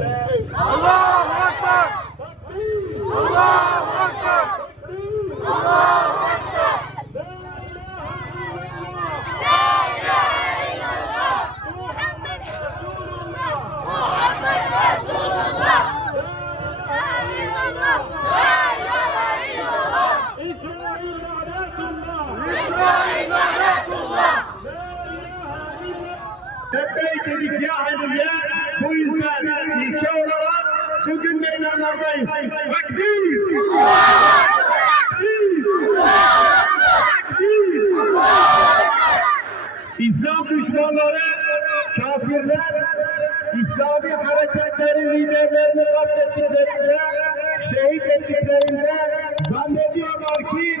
Allahu Ekber! Allahu Ekber! Allahu Ekber! La ilahe illallah. Muhammed Resulullah. Muhammed Resulullah. La ilahe illallah. La ilahe illallah. İsrail lanetullah. İsrail lanetullah. Lebbeyk dedik ya Haniye. Bu yüzden ilçe olarak bugün meydanlardayız. Takbir! İslam düşmanları, kafirler, İslami hareketlerin liderlerini katlettiklerinde, şehit ettiklerinde zannediyorlar ki